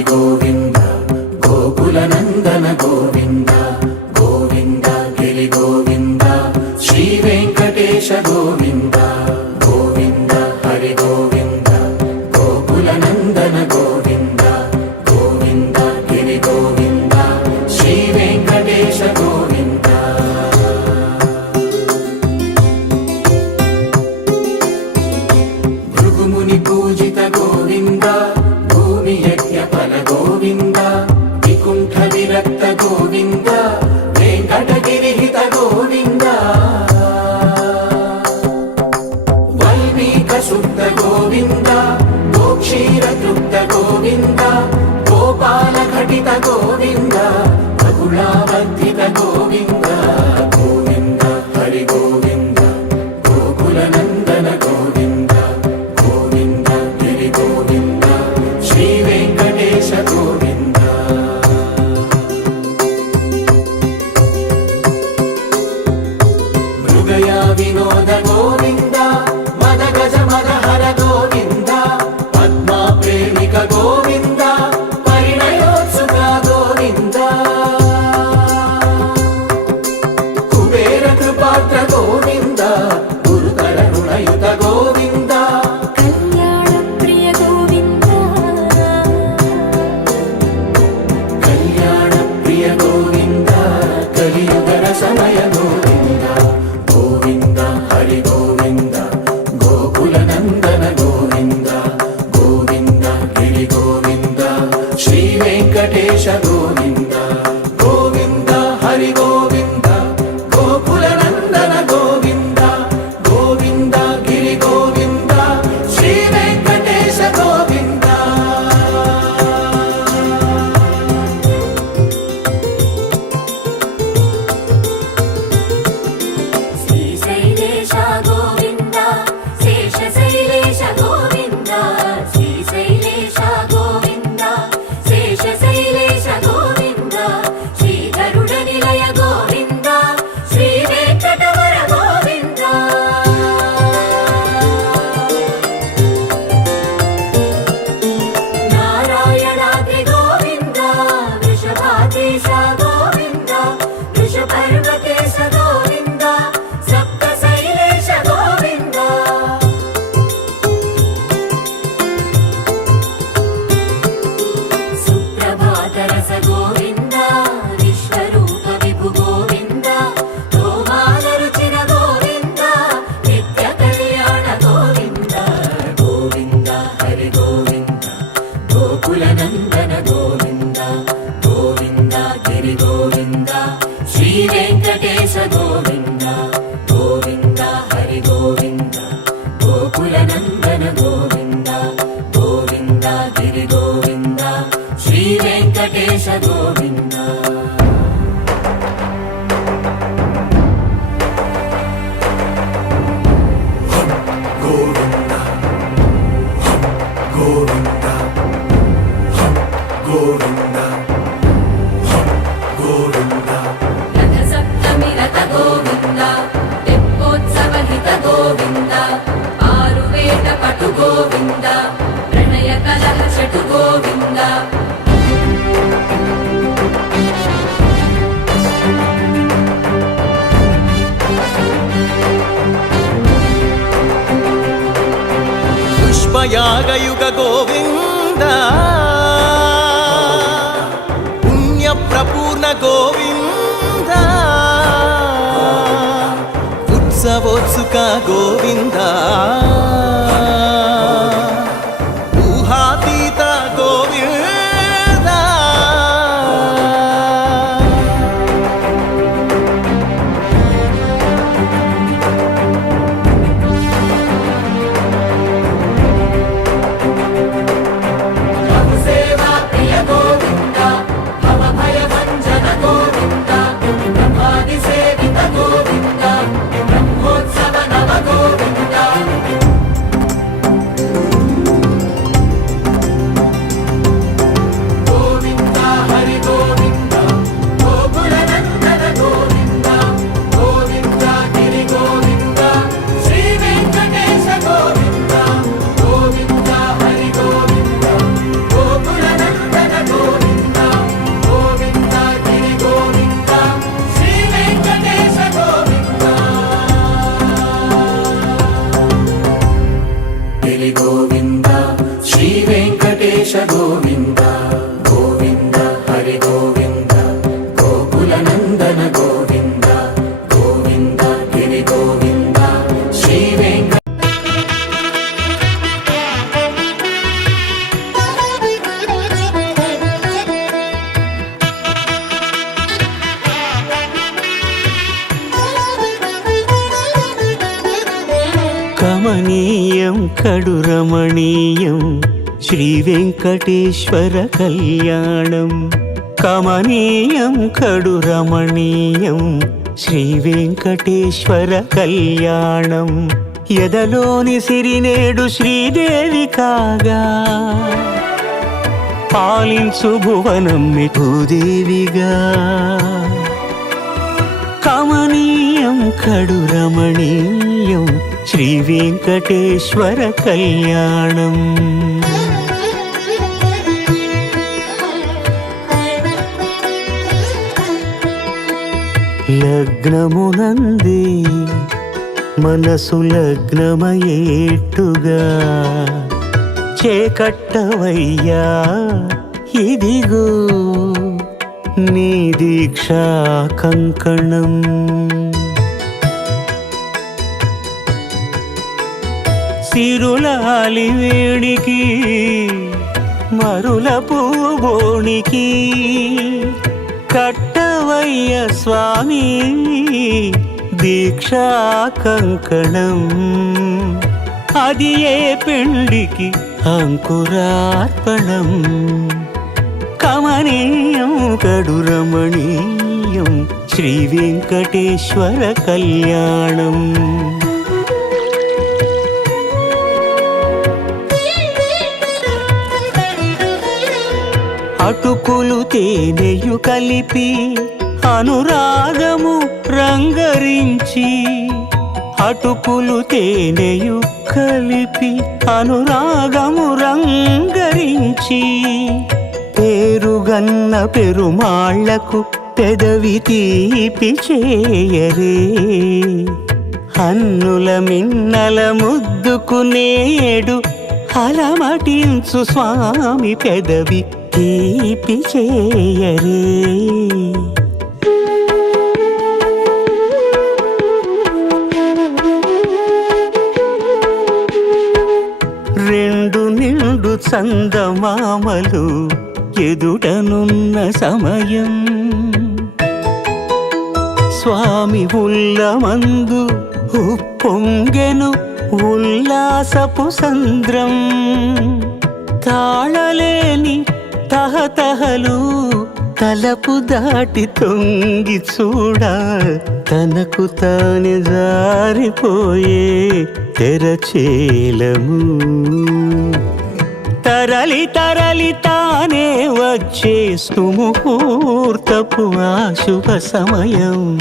హరి గోవింద గోకుల నందన గోవింద గోవింద గిరి గోవింద శ్రీ వెంకటేశ గోవింద గోవింద హరి గోవింద గోకుల నందన గోవింద గోవింద గిరి గోవింద శ్రీ వెంకటేశ గోవింద. భృగుముని పూజిత గోవింద భూమి యజ్ఞ ఫల గోవింద వికుంఠ విరక్త గోవింద వెంకటగిరిహిత గోవింద వల్మీక శుద్ధ గోవింద గోక్షీర తృప్త గోవింద గోపాల ఘటిత గోవింద బహుళావర్ధిత గోవింద గోవింద హరి గోవింద గోకుల నందన గోవింద గోవింద గిరి గోవింద శ్రీ వెంకటేశ గోవింద. మృగయా వినోద గోవింద మద గజ మద హర గోవింద పద్మా ప్రేమిక గోవింద పరిణయోత్సుక గోవింద కుబేర కృపాత్ర గోవింద గురుతర రుణయుత గోవింద కళ్యాణ ప్రియ గోవింద కళ్యాణ ప్రియ గోవింద కలియుగర సమయ గోవింద గోవింద హరి గోవింద గోకుల నందన గోవింద గోవింద గిరి గోవింద శ్రీ వెంకటేశ గోవింద గోవింద హరి గోవింద గోకుల నందన గోవింద గోవింద గిరి గోవింద శ్రీ వెంకటేశ గోవింద. శ్రీశైలేశ గోవింద శేషశైలేశ గోవింద శ్రీశైలేశ గోవింద శేషశైలేశ గోవింద శ్రీ గరుడ నిలయ గోవింద శ్రీ వెంకటవర గోవింద నారాయణాద్రి గోవింద వృషభాద్రీశ గోవింద వృషపర్వతేశ గోవింద సప్తశైలేశ గోవింద సుప్రభాతరస గోవింద విశ్వరూప విభు గోవింద గోమాల రుచిర గోవింద నిత్య కళ్యాణ గోవింద గోవింద హరి గోవింద గోకుల నందన గోవింద గోవింద గిరి గోవింద శ్రీ వెంకటేశ గోవింద గోవింద హరి గోవింద గోకుల నందన గోవింద గోవింద గిరి గోవింద శ్రీ వెంకటేశ గోవింద. గోవింద గోవింద గోవింద గోవింద రథ సప్తమి రథ గోవింద తెప్పోత్సవ హిత గోవింద ఆరువేట పటు గోవింద ప్రణయ కలహ చటు గోవింద పుష్పయాగయుగ గోవింద పుణ్య ప్రపూర్ణ గోవింద ఉత్సవోత్సుక గోవింద ఊహాతీత గోవింద సేవా ప్రియ గోవింద భవ భయ భంజన గోవింద బ్రహ్మాది సేవిత గోవింద బ్రహ్మోత్సవ నవ గోవింద కమనీయం కడు రమణీయం శ్రీ వెంకటేశ్వర కళ్యాణం. కమనీయం కడు రమణీయం శ్రీ వెంకటేశ్వర కళ్యాణం. ఎదలోని సిరినేడు శ్రీదేవి కాగా పాలించు భువనం భూదేవిగా. కమనీయం కడు రమణీయం శ్రీ వెంకటేశ్వర కళ్యాణం. లగ్నమునందే మనసు లగ్నమయేట్టుగా చేకట్టవయ్యా ఇదిగో నీ దీక్షా కంకణం. సిరులాలి వేడికి మరుల పూబోనికి కట్టవయ్య స్వామి దీక్షా కంకణం. అది ఏ పెండికి అంకురార్పణం. కమనీయం కడు రమణీయం శ్రీ వెంకటేశ్వర కళ్యాణం. అటుకులు తేనెయు కలిపి అనురాగము రంగరించి. అటుకులు తేనెయు కలిపి అనురాగము రంగరించి. పేరుగన్న పెరుమాళ్లకు పెదవి తీపి చేయరే. అన్నుల మిన్నల ముద్దుకు నేడు అలమటించు స్వామి పెదవి తీపి చేయరే. రెండు నిండు చందమామలు ఎదుటనున్న సమయం. స్వామి ఉల్లమందు ఉప్పొంగెను ఉల్లాసపు సంద్రం. తాళలేని తహతహలు తలపు దాటి తొంగి చూడ తనకు తానే జారిపోయే తెరచేలము. తరలి తరలి తానే వచ్చే సుముహూర్తపు ఆ శుభ సమయం.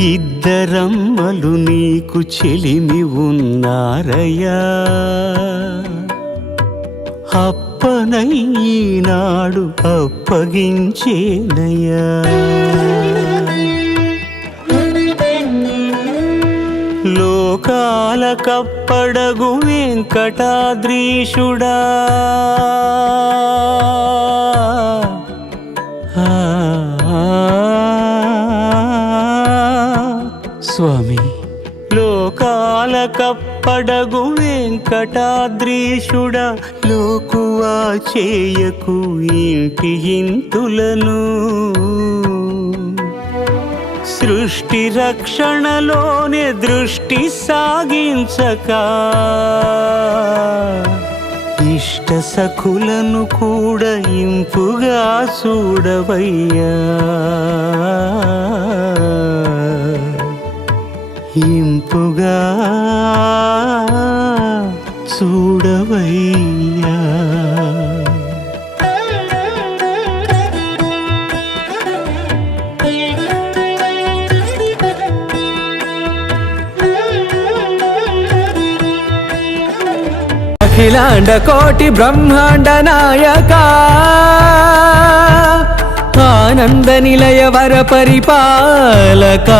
ఇద్దరమ్మలు నీకు చెలిమి ఉన్నారయ్యా. అప్పనయ్యినాడు అప్పగించేనయ్యా. లోకాల కప్పడగు వెంకటాద్రీషుడా. స్వామి లోకాల కప్పడగు వెంకటాద్రీషుడా. లోకువా చేయకు ఇంటి ఇంతులను. సృష్టి రక్షణలోనే దృష్టి సాగించక ఇష్ట సఖులను కూడా ఇంపుగా చూడవయ్యా. ఇంపుగా చూడవయ్యా. అఖిలాండ కోటి బ్రహ్మాండ నాయక ఆనంద నిలయ వర పరిపాలక.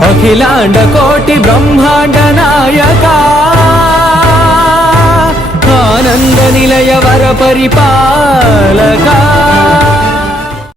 అఖిలాండ కోటి బ్రహ్మాండ నాయక ఆనంద నిలయ వర పరిపాలక